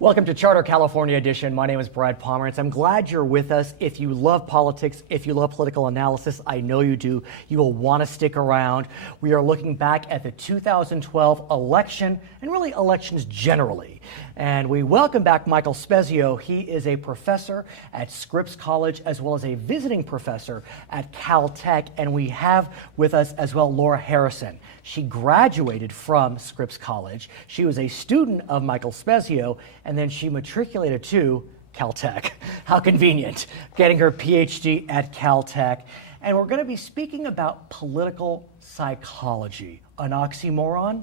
Welcome to Charter California Edition. My name is Brad Pomerance. I'm glad you're with us. If you love politics, if you love political analysis, I know you do, you will want to stick around. We are looking back at the 2012 election and really elections generally. And we welcome back Michael Spezio. He is a professor at Scripps College as well as a visiting professor at Caltech. And we have with us as well Laura Harrison. She graduated from Scripps College. She was a student of Michael Spezio, and then she matriculated to Caltech. How convenient, getting her PhD at Caltech. And we're going to be speaking about political psychology. An oxymoron?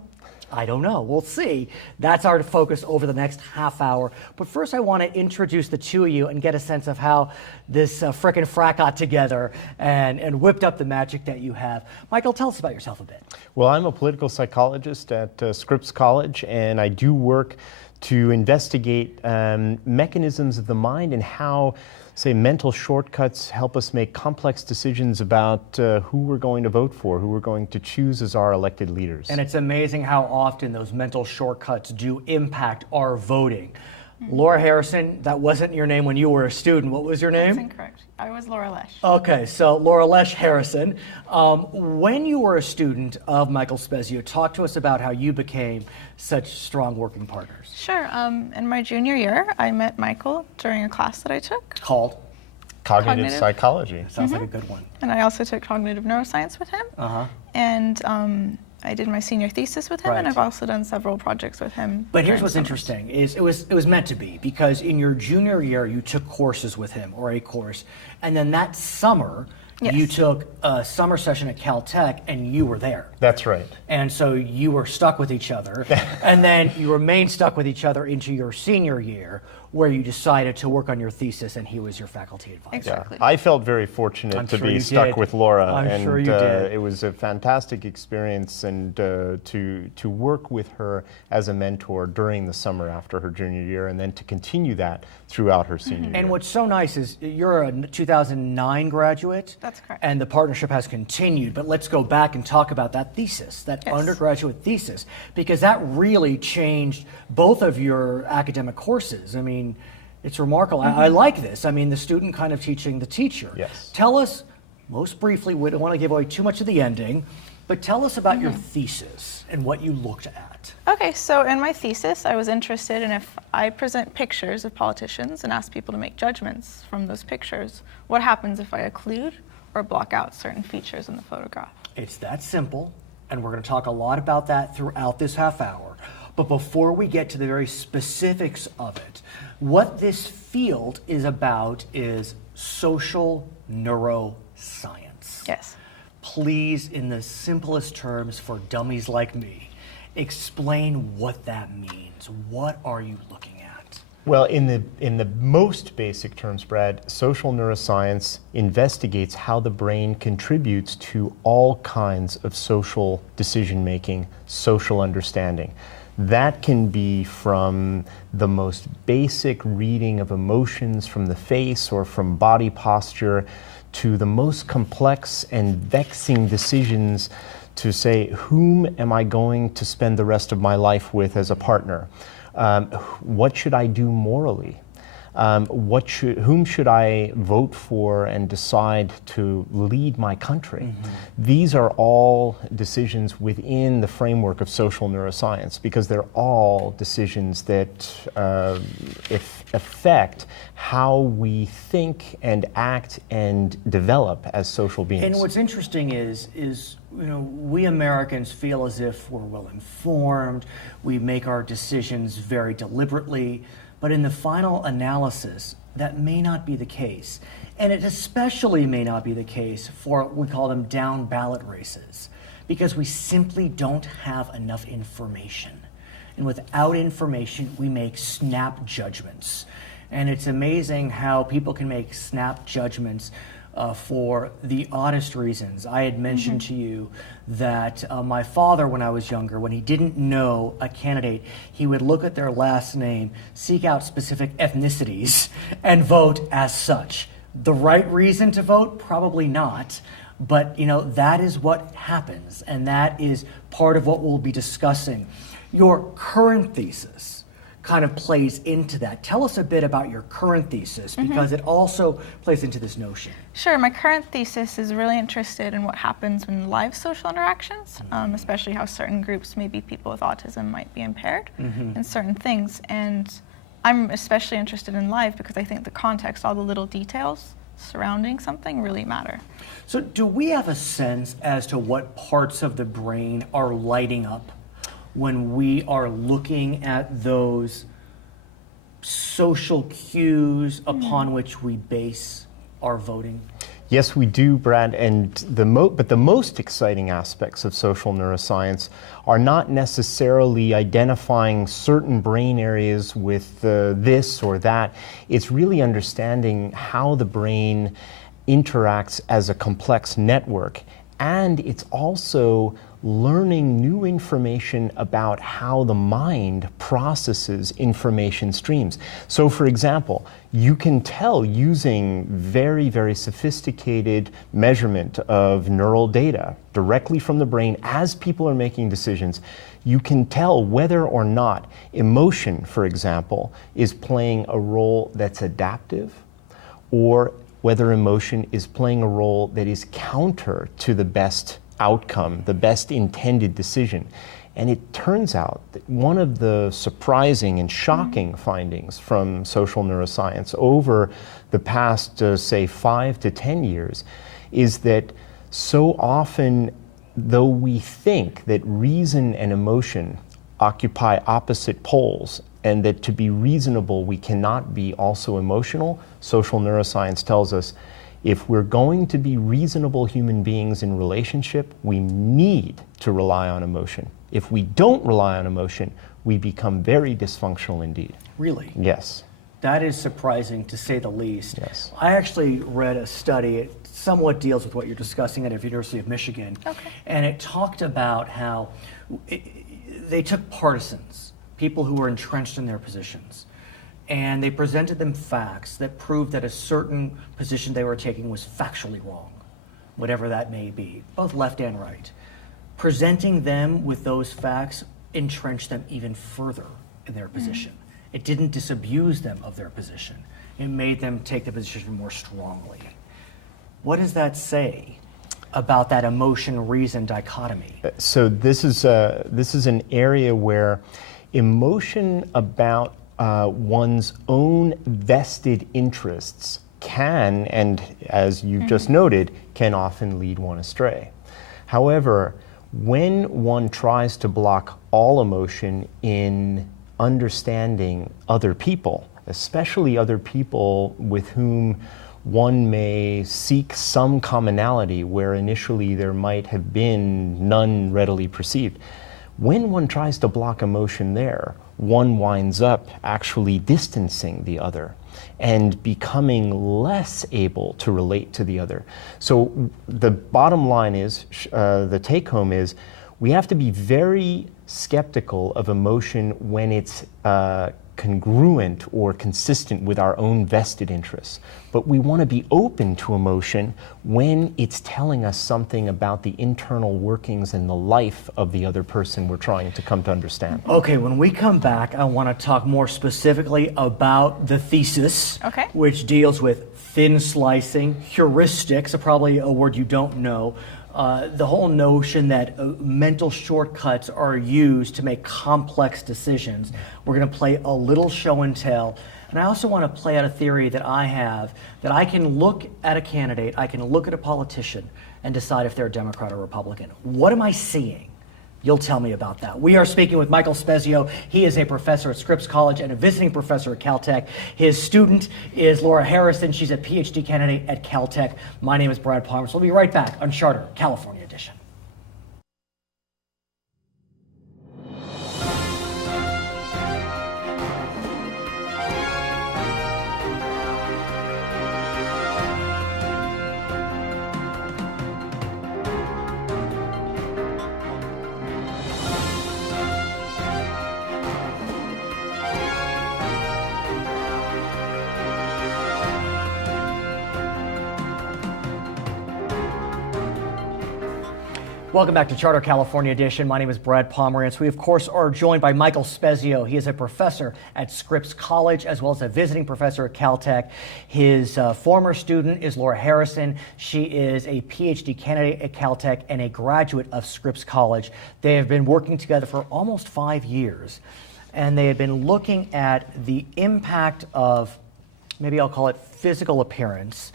I don't know. We'll see. That's our focus over the next half hour. But first, I want to introduce the two of you and get a sense of how this frickin' frack got together and whipped up the magic that you have. Michael, tell us about yourself a bit. Well, I'm a political psychologist at Scripps College, and I do work to investigate mechanisms of the mind and how, say, mental shortcuts help us make complex decisions about who we're going to vote for, who we're going to choose as our elected leaders. And it's amazing how often those mental shortcuts do impact our voting. Laura Harrison, that wasn't your name when you were a student. What was your name? That's incorrect. I was Laura Lesh. Okay, so Laura Lesh Harrison. When you were a student of Michael Spezio, talk to us about how you became such strong working partners. Sure. In my junior year, I met Michael during a class that I took. Called? Cognitive psychology. Sounds like a good one. And I also took cognitive neuroscience with him. And I did my senior thesis with him, and I've also done several projects with him. But here's what's interesting, is it was meant to be, because in your junior year, you took courses with him, or a course, and then that summer, you took a summer session at Caltech, and you were there. That's right. And so you were stuck with each other, and then you remained stuck with each other into your senior year, where you decided to work on your thesis, and he was your faculty advisor. Exactly. Yeah. I felt very fortunate to be stuck with Laura, I'm sure you did. It was a fantastic experience, and to work with her as a mentor during the summer after her junior year, and then to continue that throughout her senior year. And what's so nice is you're a 2009 graduate. That's correct. And the partnership has continued. But let's go back and talk about that thesis, that undergraduate thesis, because that really changed both of your academic courses. I mean, it's remarkable. I like this. I mean, the student kind of teaching the teacher. Yes. Tell us, most briefly, we don't want to give away too much of the ending, but tell us about your thesis and what you looked at. Okay, so in my thesis, I was interested in if I present pictures of politicians and ask people to make judgments from those pictures, what happens if I occlude or block out certain features in the photograph? It's that simple, and we're going to talk a lot about that throughout this half hour. But before we get to the very specifics of it, what this field is about is social neuroscience. Yes. Please, in the simplest terms for dummies like me, explain what that means. What are you looking at? Well, in the most basic terms, Brad, social neuroscience investigates how the brain contributes to all kinds of social decision-making, social understanding. That can be from the most basic reading of emotions from the face or from body posture to the most complex and vexing decisions to say, whom am I going to spend the rest of my life with as a partner? What should I do morally? Whom should I vote for and decide to lead my country? These are all decisions within the framework of social neuroscience, because they're all decisions that affect how we think and act and develop as social beings. And what's interesting is we Americans feel as if we're well informed, we make our decisions very deliberately, but in the final analysis, that may not be the case. And it especially may not be the case for what we call them down ballot races, because we simply don't have enough information. And without information, we make snap judgments. And it's amazing how people can make snap judgments for the oddest reasons. I had mentioned to you that my father, when I was younger, when he didn't know a candidate, he would look at their last name, seek out specific ethnicities, and vote as such. The right reason to vote? Probably not. But, that is what happens, and that is part of what we'll be discussing. Your current thesis kind of plays into that. Tell us a bit about your current thesis, because it also plays into this notion. Sure. My current thesis is really interested in what happens in live social interactions, especially how certain groups, maybe people with autism, might be impaired in certain things. And I'm especially interested in live because I think the context, all the little details surrounding something really matter. So do we have a sense as to what parts of the brain are lighting up when we are looking at those social cues upon which we base our voting? Yes, we do, Brad. And but the most exciting aspects of social neuroscience are not necessarily identifying certain brain areas with this or that. It's really understanding how the brain interacts as a complex network. And it's also learning new information about how the mind processes information streams. So for example, you can tell using very, very sophisticated measurement of neural data directly from the brain as people are making decisions, you can tell whether or not emotion, for example, is playing a role that's adaptive, or whether emotion is playing a role that is counter to the best outcome, the best intended decision. And it turns out that one of the surprising and shocking findings from social neuroscience over the past, say, 5 to 10 years is that so often, though we think that reason and emotion occupy opposite poles, and that to be reasonable we cannot be also emotional, social neuroscience tells us if we're going to be reasonable human beings in relationship, we need to rely on emotion. If we don't rely on emotion, we become very dysfunctional indeed. Really? Yes. That is surprising, to say the least. Yes. I actually read a study, it somewhat deals with what you're discussing at the University of Michigan, and it talked about how they took partisans, people who were entrenched in their positions, and they presented them facts that proved that a certain position they were taking was factually wrong, whatever that may be, both left and right. Presenting them with those facts entrenched them even further in their position. It didn't disabuse them of their position. It made them take the position more strongly. What does that say about that emotion-reason dichotomy? So this is an area where emotion about one's own vested interests can, and as you've just noted, can often lead one astray. However, when one tries to block all emotion in understanding other people, especially other people with whom one may seek some commonality where initially there might have been none readily perceived, when one tries to block emotion there, one winds up actually distancing the other and becoming less able to relate to the other. So the bottom line is, the take home is, we have to be very skeptical of emotion when it's congruent or consistent with our own vested interests. But we want to be open to emotion when it's telling us something about the internal workings and the life of the other person we're trying to come to understand. Okay, when we come back, I want to talk more specifically about the thesis, which deals with thin slicing, heuristics, probably a word you don't know, the whole notion that mental shortcuts are used to make complex decisions. We're going to play a little show and tell. And I also want to play out a theory that I have, that I can look at a candidate, I can look at a politician and decide if they're a Democrat or Republican. What am I seeing? You'll tell me about that. We are speaking with Michael Spezio. He is a professor at Scripps College and a visiting professor at Caltech. His student is Laura Harrison. She's a PhD candidate at Caltech. My name is Brad Pomerance. We'll be right back on Charter, California Edition. Welcome back to Charter California Edition. My name is Brad Pomerance. We, of course, are joined by Michael Spezio. He is a professor at Scripps College as well as a visiting professor at Caltech. His former student is Laura Harrison. She is a PhD candidate at Caltech and a graduate of Scripps College. They have been working together for almost 5 years, and they have been looking at the impact of, maybe I'll call it physical appearance,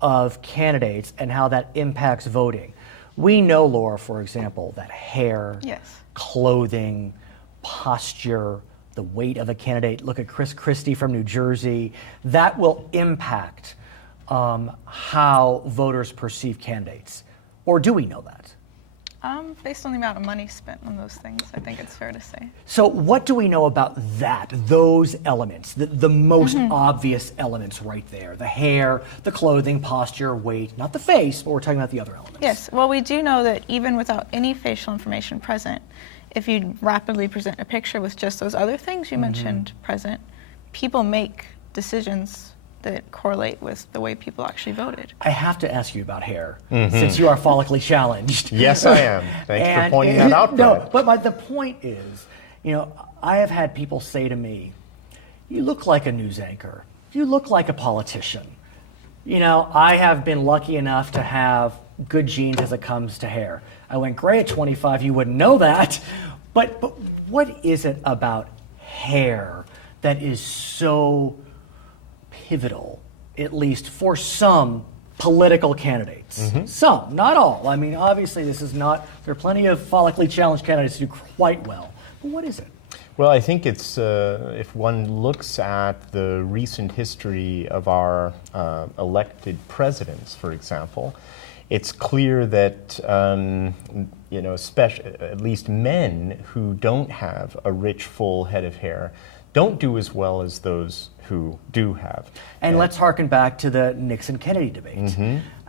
of candidates and how that impacts voting. We know, Laura, for example, that hair, Yes. clothing, posture, the weight of a candidate. Look at Chris Christie from New Jersey. That will impact how voters perceive candidates. Or do we know that? Based on the amount of money spent on those things, I think it's fair to say. So what do we know about that, those elements, the most obvious elements right there? The hair, the clothing, posture, weight, not the face, but we're talking about the other elements. Yes, well, we do know that even without any facial information present, if you rapidly present a picture with just those other things you mentioned present, people make decisions that correlate with the way people actually voted. I have to ask you about hair, since you are follically challenged. Yes, I am. Thanks for pointing that out, Brad. No, but the point is, I have had people say to me, you look like a news anchor. You look like a politician. I have been lucky enough to have good genes as it comes to hair. I went gray at 25, you wouldn't know that. But what is it about hair that is so pivotal, at least for some political candidates? Some, not all. I mean, obviously this is not, there are plenty of follically challenged candidates who do quite well. But what is it? Well, I think it's, if one looks at the recent history of our elected presidents, for example, it's clear that, at least men who don't have a rich, full head of hair don't do as well as those who do have. And let's harken back to the Nixon-Kennedy debate.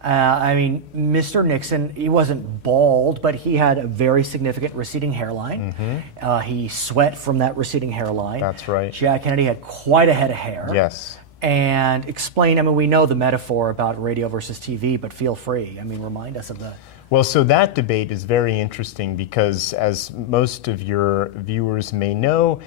Mr. Nixon, he wasn't bald, but he had a very significant receding hairline. He sweat from that receding hairline. That's right. Jack Kennedy had quite a head of hair. Yes. And explain, we know the metaphor about radio versus TV, but feel free. Remind us of the... Well, so that debate is very interesting because, as most of your viewers may know,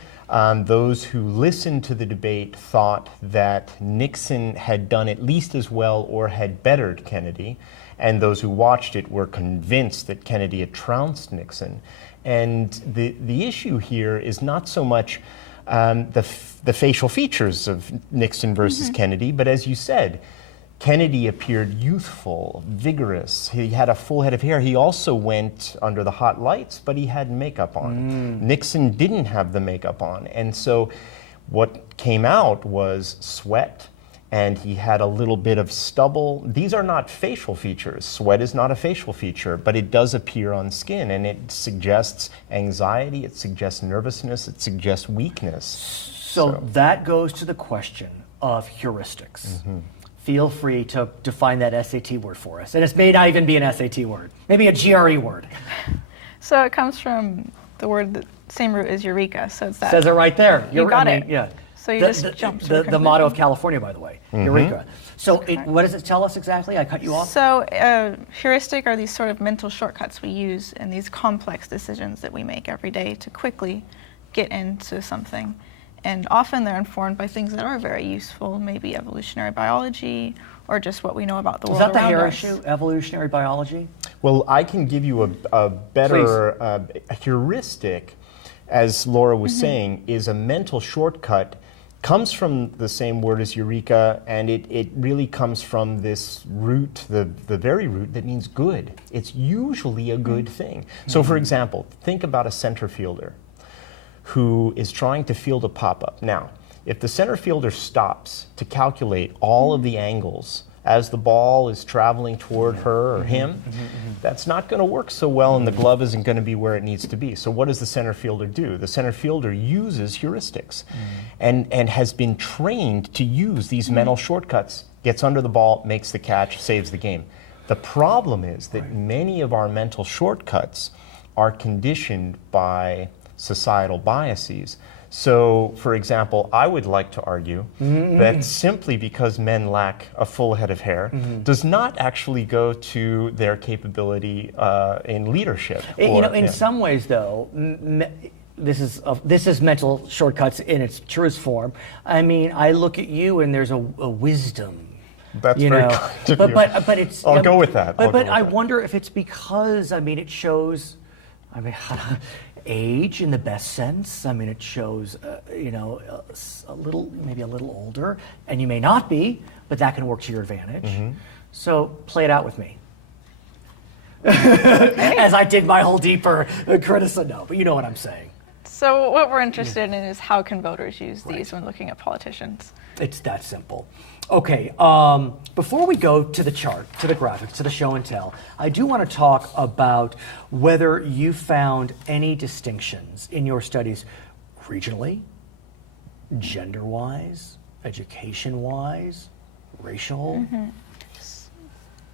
those who listened to the debate thought that Nixon had done at least as well or had bettered Kennedy, and those who watched it were convinced that Kennedy had trounced Nixon. And the issue here is not so much the facial features of Nixon versus Kennedy, but as you said, Kennedy appeared youthful, vigorous. He had a full head of hair. He also went under the hot lights, but he had makeup on. Nixon didn't have the makeup on. And so what came out was sweat, and he had a little bit of stubble. These are not facial features. Sweat is not a facial feature, but it does appear on skin, and it suggests anxiety, it suggests nervousness, it suggests weakness. So that goes to the question of heuristics. Feel free to define that SAT word for us. And it may not even be an SAT word, maybe a GRE word. So it comes from the word, the same root as eureka. So it's that. Says it right there. You got it. Yeah. So you just jumped to a the motto of conclusion. California, by the way, Eureka. So what does it tell us exactly? I cut you off. So heuristic are these sort of mental shortcuts we use in these complex decisions that we make every day to quickly get into something. And often they're informed by things that are very useful, maybe evolutionary biology or just what we know about the world around us. Is that the hair issue, evolutionary biology? Well, I can give you a better a heuristic, as Laura was saying, is a mental shortcut, comes from the same word as eureka, and it really comes from this root, the very root that means good. It's usually a good thing. So for example, think about a center fielder who is trying to field a pop-up. Now, if the center fielder stops to calculate all of the angles as the ball is traveling toward her or him, that's not going to work so well, and the glove isn't going to be where it needs to be. So what does the center fielder do? The center fielder uses heuristics and has been trained to use these mental shortcuts, gets under the ball, makes the catch, saves the game. The problem is that many of our mental shortcuts are conditioned by societal biases. So, for example, I would like to argue that simply because men lack a full head of hair does not actually go to their capability in leadership. In some ways, though, this is mental shortcuts in its truest form. I mean, I look at you and there's a wisdom. That's very kind of you. But it's. I'll go with that. But I wonder if it's because it shows, age in the best sense. I mean, it shows maybe a little older, and you may not be, but that can work to your advantage. So play it out with me. As I did my whole deeper criticism. No, but you know what I'm saying. So what we're interested in is how can voters use these when looking at politicians? It's that simple. Okay, before we go to the chart, to the graphics, to the show and tell, I do want to talk about whether you found any distinctions in your studies regionally, gender-wise, education-wise, racial.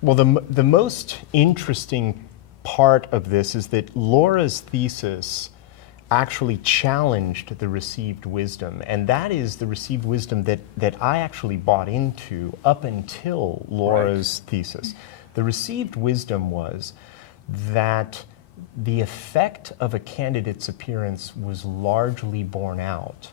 Well, the most interesting part of this is that Laura's thesis actually challenged the received wisdom, and that is the received wisdom that I actually bought into up until Laura's thesis. The received wisdom was that the effect of a candidate's appearance was largely borne out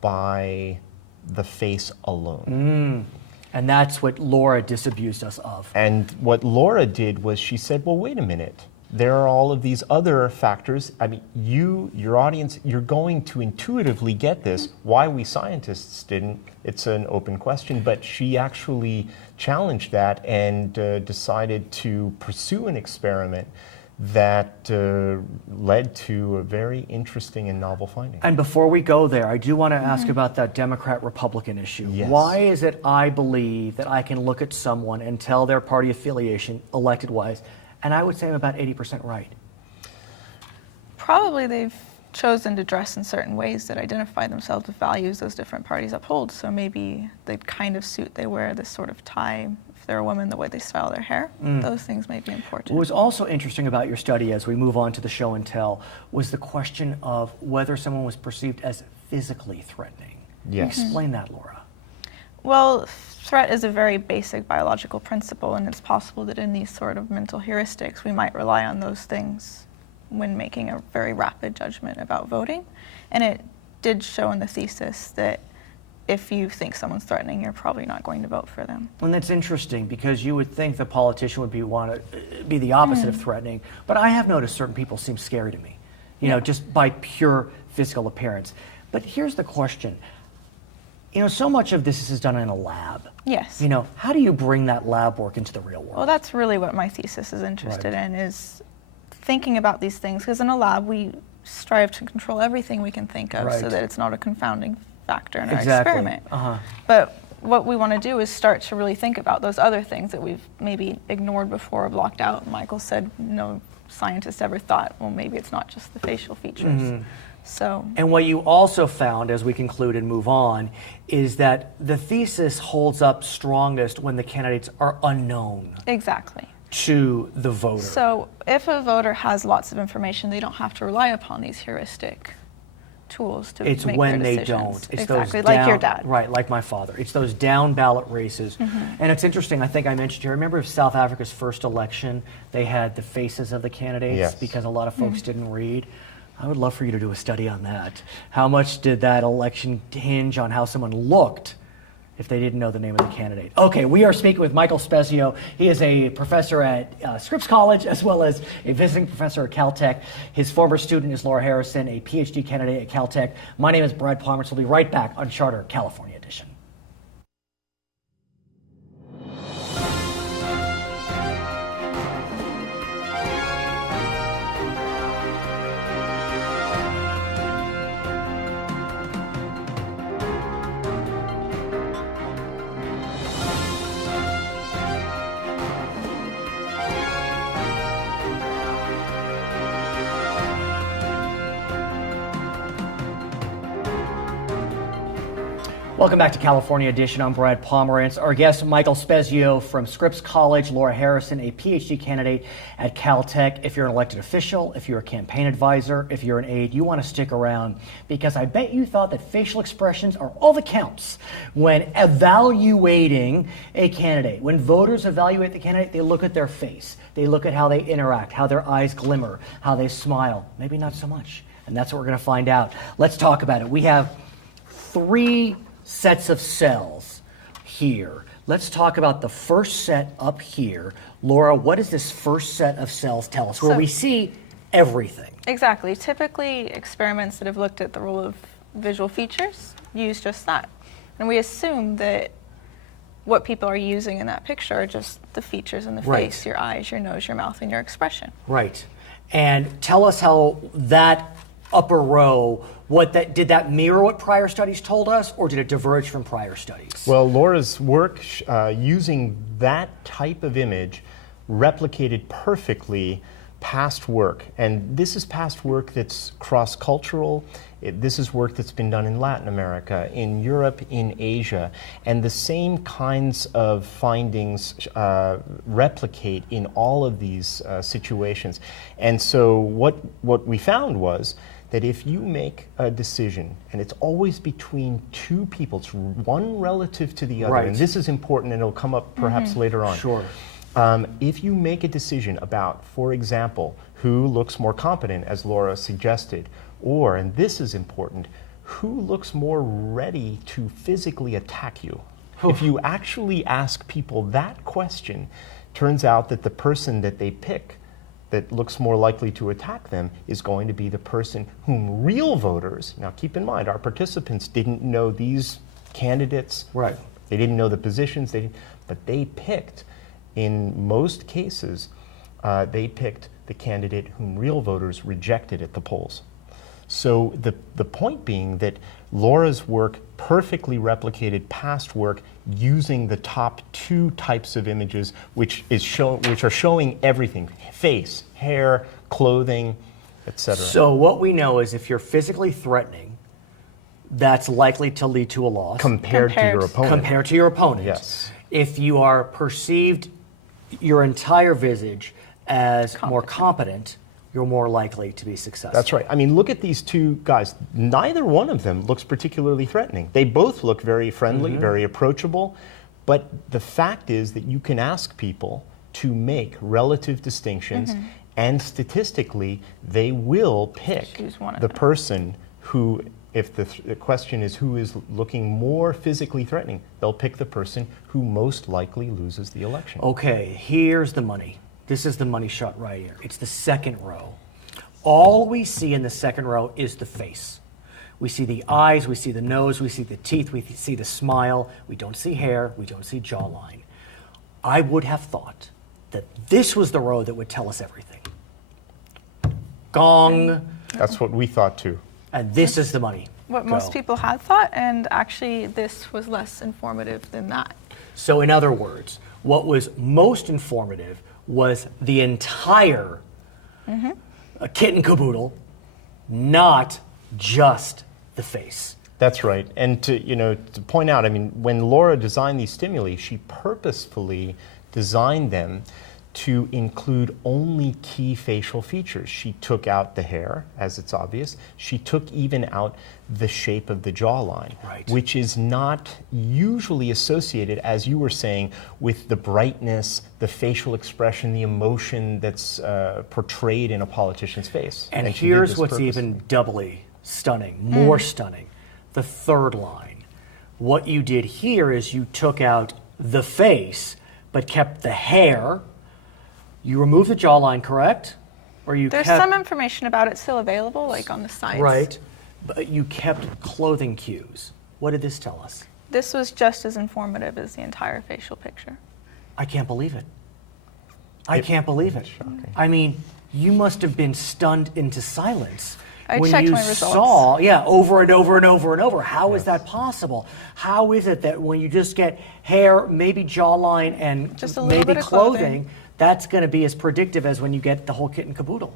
by the face alone. And that's what Laura disabused us of. And what Laura did was she said, well, wait a minute. There are all of these other factors. I mean, your audience, you're going to intuitively get this. Why we scientists didn't, it's an open question. But she actually challenged that and decided to pursue an experiment that led to a very interesting and novel finding. And before we go there, I do want to ask about that Democrat-Republican issue. Yes. Why is it I believe that I can look at someone and tell their party affiliation, elected-wise, and I would say I'm about 80% right? Probably they've chosen to dress in certain ways that identify themselves with values those different parties uphold. So maybe the kind of suit they wear, this sort of tie, if they're a woman, the way they style their hair, those things may be important. What was also interesting about your study as we move on to the show and tell was the question of whether someone was perceived as physically threatening. Yes. Can you explain that, Laura? Well, threat is a very basic biological principle, and it's possible that in these sort of mental heuristics, we might rely on those things when making a very rapid judgment about voting. And it did show in the thesis that if you think someone's threatening, you're probably not going to vote for them. And that's interesting because you would think the politician would want to be the opposite of threatening, but I have noticed certain people seem scary to me, just by pure physical appearance. But here's the question. So much of this is done in a lab. Yes. How do you bring that lab work into the real world? Well, that's really what my thesis is interested in, is thinking about these things, because in a lab we strive to control everything we can think of so that it's not a confounding factor in our experiment. But what we want to do is start to really think about those other things that we've maybe ignored before or blocked out. Michael said no scientist ever thought, well, maybe it's not just the facial features. And what you also found, as we conclude and move on, is that the thesis holds up strongest when the candidates are unknown. Exactly. To the voter. So if a voter has lots of information, they don't have to rely upon these heuristic tools to make their decisions. It's when they don't. It's exactly, those like your dad. Right, like my father. It's those down ballot races. And it's interesting, I think I mentioned here, remember South Africa's first election, they had the faces of the candidates because a lot of folks didn't read. I would love for you to do a study on that. How much did that election hinge on how someone looked if they didn't know the name of the candidate? Okay, we are speaking with Michael Spezio. He is a professor at Scripps College as well as a visiting professor at Caltech. His former student is Laura Harrison, a PhD candidate at Caltech. My name is Brad Pomerance. We'll be right back on Charter California Edition. Welcome back to California Edition. I'm Brad Pomerance. Our guest, Michael Spezio from Scripps College, Laura Harrison, a PhD candidate at Caltech. If you're an elected official, if you're a campaign advisor, if you're an aide, you want to stick around because I bet you thought that facial expressions are all that counts when evaluating a candidate. When voters evaluate the candidate, they look at their face. They look at how they interact, how their eyes glimmer, how they smile. Maybe not so much. And that's what we're going to find out. Let's talk about it. We have 3 sets of cells here. Let's talk about the first set up here. Laura, what does this first set of cells tell us, where we see everything? Exactly. Typically, experiments that have looked at the role of visual features use just that. And we assume that what people are using in that picture are just the features in the face, your eyes, your nose, your mouth, and your expression. Right. And tell us how that upper row, did that mirror what prior studies told us, or did it diverge from prior studies? Well, Laura's work using that type of image replicated perfectly past work. And this is past work that's cross-cultural. This is work that's been done in Latin America, in Europe, in Asia. And the same kinds of findings replicate in all of these situations. And so what we found was that if you make a decision, and it's always between 2 people, it's one relative to the other, and this is important and it'll come up perhaps later on. Sure. If you make a decision about, for example, who looks more competent, as Laura suggested, or, and this is important, who looks more ready to physically attack you. If you actually ask people that question, turns out that the person that they pick that looks more likely to attack them is going to be the person whom real voters, now keep in mind, our participants didn't know these candidates. Right. They didn't know the positions, but they picked, in most cases, they picked the candidate whom real voters rejected at the polls. So the point being that Laura's work perfectly replicated past work using the top 2 types of images, which are showing everything: face, hair, clothing, etc. So what we know is if you're physically threatening, that's likely to lead to a loss. Compared to your opponent. Compared to your opponent. Yes. If you are perceived your entire visage as more competent, you're more likely to be successful. That's right. I mean, look at these 2 guys. Neither one of them looks particularly threatening. They both look very friendly, very approachable. But the fact is that you can ask people to make relative distinctions, and statistically, they will pick the person who, if the question is who is looking more physically threatening, they'll pick the person who most likely loses the election. Okay, here's the money. This is the money shot right here. It's the second row. All we see in the second row is the face. We see the eyes, we see the nose, we see the teeth, we see the smile. We don't see hair, we don't see jawline. I would have thought that this was the row that would tell us everything. Gong. That's what we thought too. And this is the money. What most people had thought, and actually this was less informative than that. So in other words, what was most informative was the entire kit and caboodle, not just the face. That's right. And to point out, I mean, when Laura designed these stimuli, she purposefully designed them to include only key facial features. She took out the hair, as it's obvious. She took even out the shape of the jawline, which is not usually associated, as you were saying, with the brightness, the facial expression, the emotion that's portrayed in a politician's face. And here's what's even doubly stunning, more stunning, the third line. What you did here is you took out the face, but kept the hair. You removed the jawline, correct? Or you There's some information about it still available, like on the sides. Right, but you kept clothing cues. What did this tell us? This was just as informative as the entire facial picture. I can't believe it. I can't believe it. Shocking. I mean, you must have been stunned into silence I when checked you my results. saw, over and over and over and over. How is that possible? How is it that when you just get hair, maybe jawline, and Just a little maybe bit of clothing, that's going to be as predictive as when you get the whole kit and caboodle?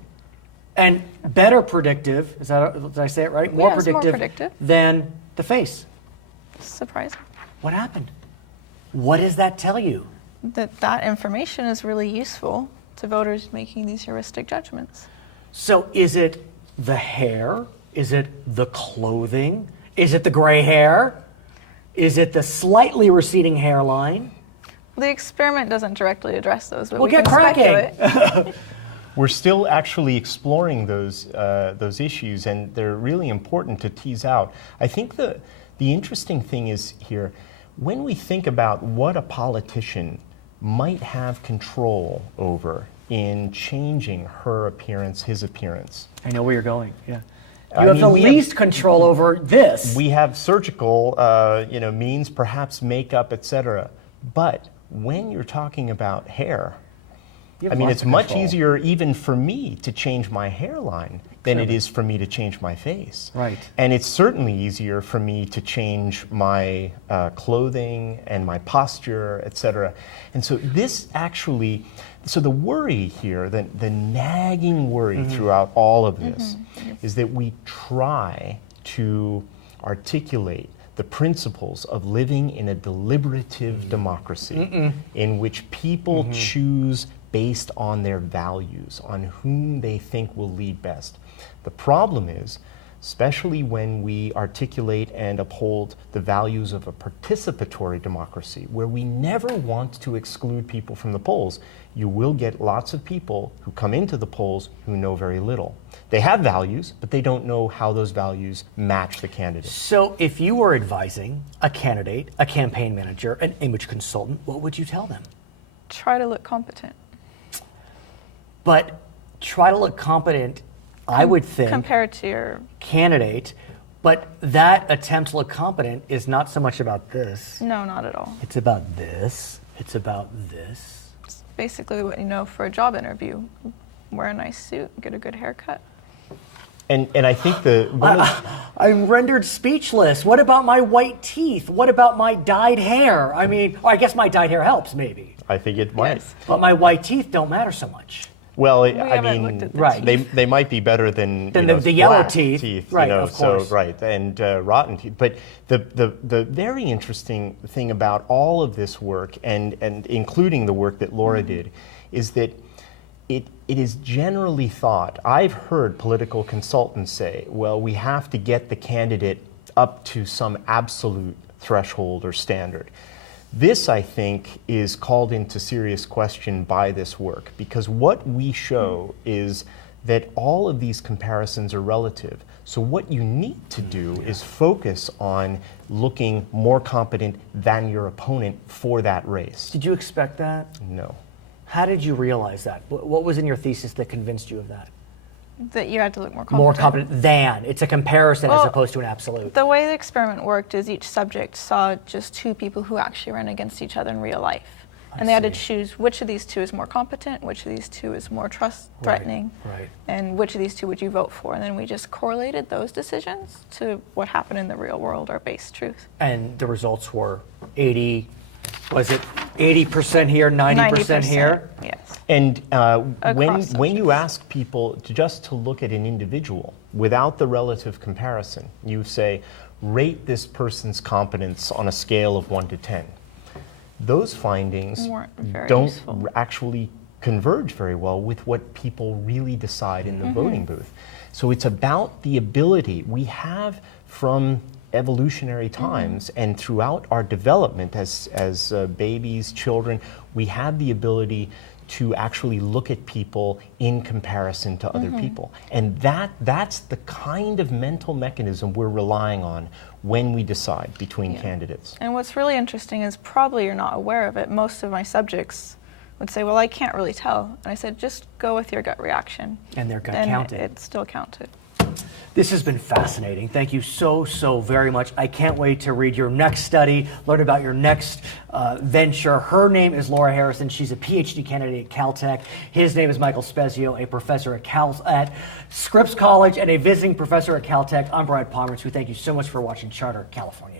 And better predictive, did I say it right? Yeah, it's more predictive. than the face. surprising. What happened? What does that tell you? That information is really useful to voters making these heuristic judgments. So is it the hair? Is it the clothing? Is it the gray hair? Is it the slightly receding hairline? The experiment doesn't directly address those, but Well, we get can cracking. speculate. We're still actually exploring those issues, and they're really important to tease out. I think the interesting thing is here, when we think about what a politician might have control over in changing her appearance, his appearance. I know where you're going, yeah. I You have mean, the we least control over this. We have surgical means, perhaps makeup, etc. But when you're talking about hair, You have I mean, lots it's of much control. easier even for me to change my hairline than it is for me to change my face. Right. And it's certainly easier for me to change my clothing and my posture, etc. And so this actually, so the worry here, the nagging worry throughout all of this is that we try to articulate the principles of living in a deliberative democracy in which people choose based on their values, on whom they think will lead best. The problem is, especially when we articulate and uphold the values of a participatory democracy, where we never want to exclude people from the polls, you will get lots of people who come into the polls who know very little. They have values, but they don't know how those values match the candidate. So if you were advising a candidate, a campaign manager, an image consultant, what would you tell them? Try to look competent. But try to look competent, I would think, Compared to your, candidate, but that attempt to look competent is not so much about this. no, not at all. It's about this. It's about this. It's basically what you know for a job interview. Wear a nice suit, get a good haircut. And I think I'm rendered speechless. What about my white teeth? What about my dyed hair? I mean, I guess my dyed hair helps, maybe. I think it might. Yes. But my white teeth don't matter so much. Well, I haven't looked mean, at the Right. they might be better than The yellow black teeth. Right, of course. So right, and rotten teeth. But the very interesting thing about all of this work, and including the work that Laura did, is that it is generally thought. I've heard political consultants say, well, we have to get the candidate up to some absolute threshold or standard. This, I think, is called into serious question by this work, because what we show is that all of these comparisons are relative. So what you need to do is focus on looking more competent than your opponent for that race. Did you expect that? No. How did you realize that? What was in your thesis that convinced you of that? That you had to look more competent. More competent than. It's a comparison as Well, opposed to an absolute. The way the experiment worked is each subject saw just two people who actually ran against each other in real life. And they had to see. choose which of these two is more competent, which of these two is more trust-threatening, Right. and which of these two would you vote for. And then we just correlated those decisions to what happened in the real world or base truth. And the results were 80% here, 90% here? Yes. And Across when you subjects. ask people just to look at an individual without the relative comparison, you say, rate this person's competence on a scale of 1 to 10. Those findings Weren't very don't useful. actually converge very well with what people really decide in the voting booth. So it's about the ability we have from evolutionary times and throughout our development as babies, children, we have the ability to actually look at people in comparison to other people. And that's the kind of mental mechanism we're relying on when we decide between candidates. And what's really interesting is probably you're not aware of it. Most of my subjects would say, well, I can't really tell. And I said, just go with your gut reaction. And their gut and counted. it still counted. This has been fascinating. Thank you so very much. I can't wait to read your next study, learn about your next venture. Her name is Laura Harrison. She's a PhD candidate at Caltech. His name is Michael Spezio, a professor at Scripps College and a visiting professor at Caltech. I'm Brad Pomerance, who thank you so much for watching Charter California.